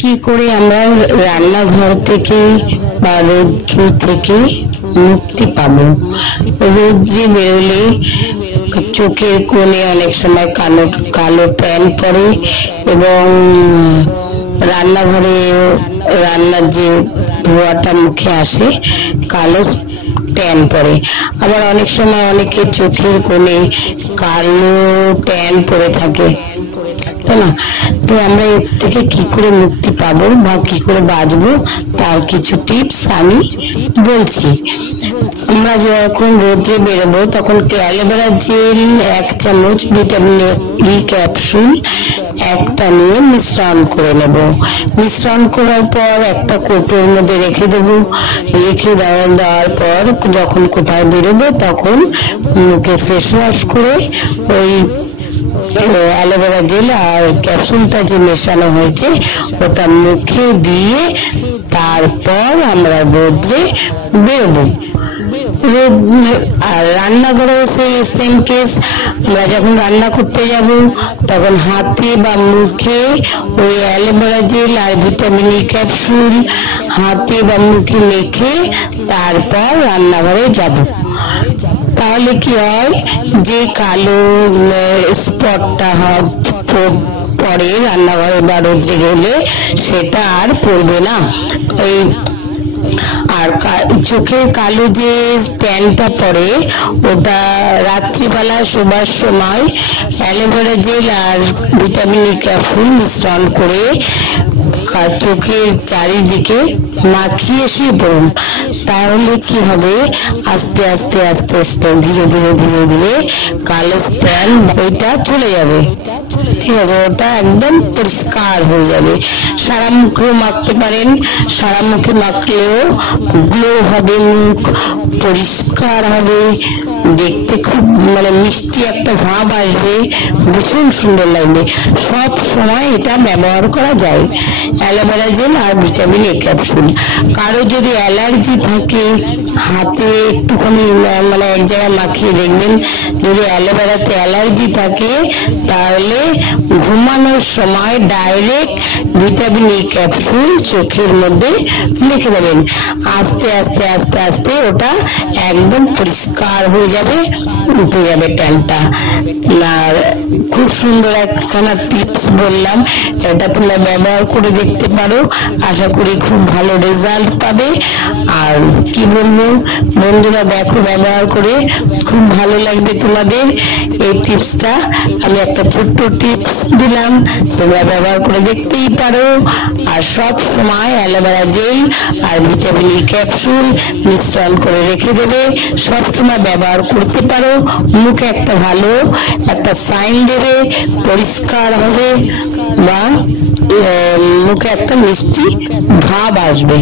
কি করে আমরা রান্নাঘর থেকে বা রৌদ্র থেকে মুক্তি পাবো। রৌদ্রে বেরোলে চোখের কোণে অনেক সময় কালো কালো ট্যান পড়ে এবং রান্নাঘরে রান্নার যে ধোঁয়াটা মুখে আসে কালো ট্যান পড়ে। আবার অনেক সময় অনেকের চোখের কোণে কালো ট্যান পড়ে থাকে, তাই না? তো আমরা এর থেকে কি করে মুক্তি পাবো বা কি করে বাঁচবো তার কিছু টিপস আমি বলছি। আমরা যখন রোদে বেরোবো তখন অ্যালোভেরা জেল 1 চামচ, ভিটামিন ই ক্যাপসুল একটা নিয়ে মিশ্রণ করে নেব। মিশ্রণ করার পর একটা কৌটোর মধ্যে রেখে দেবো। রেখে দেওয়ার পর যখন কোথায় বেরোবো তখন মুখে ফেস ওয়াশ করে ওই অ্যালোভেরা জেল আর ক্যাপসুলটা যে মেশানো হয়েছে ওটা মুখে দিয়ে তারপর আমরা রোদ্রে বেরোবো। আর রান্নাঘরেও সেই সেম কেস। আমরা যখন রান্না করতে যাব তখন হাতে বা মুখে ওই অ্যালোভেরা জেল আর ভিটামিন ই ক্যাপসুল হাতে বা মুখে মেখে তারপর রান্নাঘরে যাব। তাহলে কি হয়, যে কালো স্পটটা পরে রান্নাঘরে বা রোদ্রে গেলে সেটা আর পড়বে না। ওই আর চোখের কালো যে ট্যানটা পড়ে ওটা রাত্রিবেলা শোবার সময় অ্যালোভেরা জেল আর ভিটামিন ই ক্যাপসুল মিশ্রণ করে চোখের চারিদিকে মাখিয়ে শুয়ে পড়ুন। তাহলে কি হবে, আস্তে আস্তে আস্তে আস্তে ধীরে ধীরে ধীরে ধীরে কালো ট্যান ওইটা চলে যাবে। ঠিক আছে, ওটা একদম পরিষ্কার হয়ে যাবে। সারা মুখেও মাখতে পারেন, সারা মুখে মাখলেও গ্লো হবে, মুখ পরিষ্কার হবে, দেখতে খুব মিষ্টি একটা ভাব আসবে, ভীষণ সুন্দর লাগবে। সব সময় এটা ব্যবহার করা যায়, অ্যালোভেরা জেল আর ভিটামিন ই ক্যাপসুল। কারো যদি অ্যালার্জি থাকে হাতে একটুখানি এক জায়গায় মাখিয়ে দেখবেন, যদি অ্যালোভেরাতে অ্যালার্জি থাকে তাহলে ঘুমানোর সময় ডাইরেক্ট ভিটামিন ই ক্যাপসুল চোখের মধ্যে লিখে দেবেন। আস্তে আস্তে আস্তে আস্তে ওটা একদম পরিষ্কার হয়ে যাবে, উঠে যাবে ট্যানটা। আর খুব সুন্দর একখানা টিপস বললাম, এটা তোমরা ব্যবহার করে দেখতে পারো, আশা করি খুব ভালো রেজাল্ট পাবে। আর কি বলবো বন্ধুরা, দেখো ব্যবহার করে খুব ভালো লাগবে তোমাদের। এই টিপসটা আমি একটা ছোট্ট টিপস দিলাম, তোমরা ব্যবহার করে দেখতেই পারো। আর সব সময় অ্যালোভেরা জেল আর ভিটামিন ই ক্যাপসুল মিশ্রণ করে রেখে দেবে, সব সময় ব্যবহার করতে পারো। মুখে একটা ভালো একটা সাইন দেবে, পরিষ্কার হবে বা মুখে একটা মিষ্টি ভাব আসবে।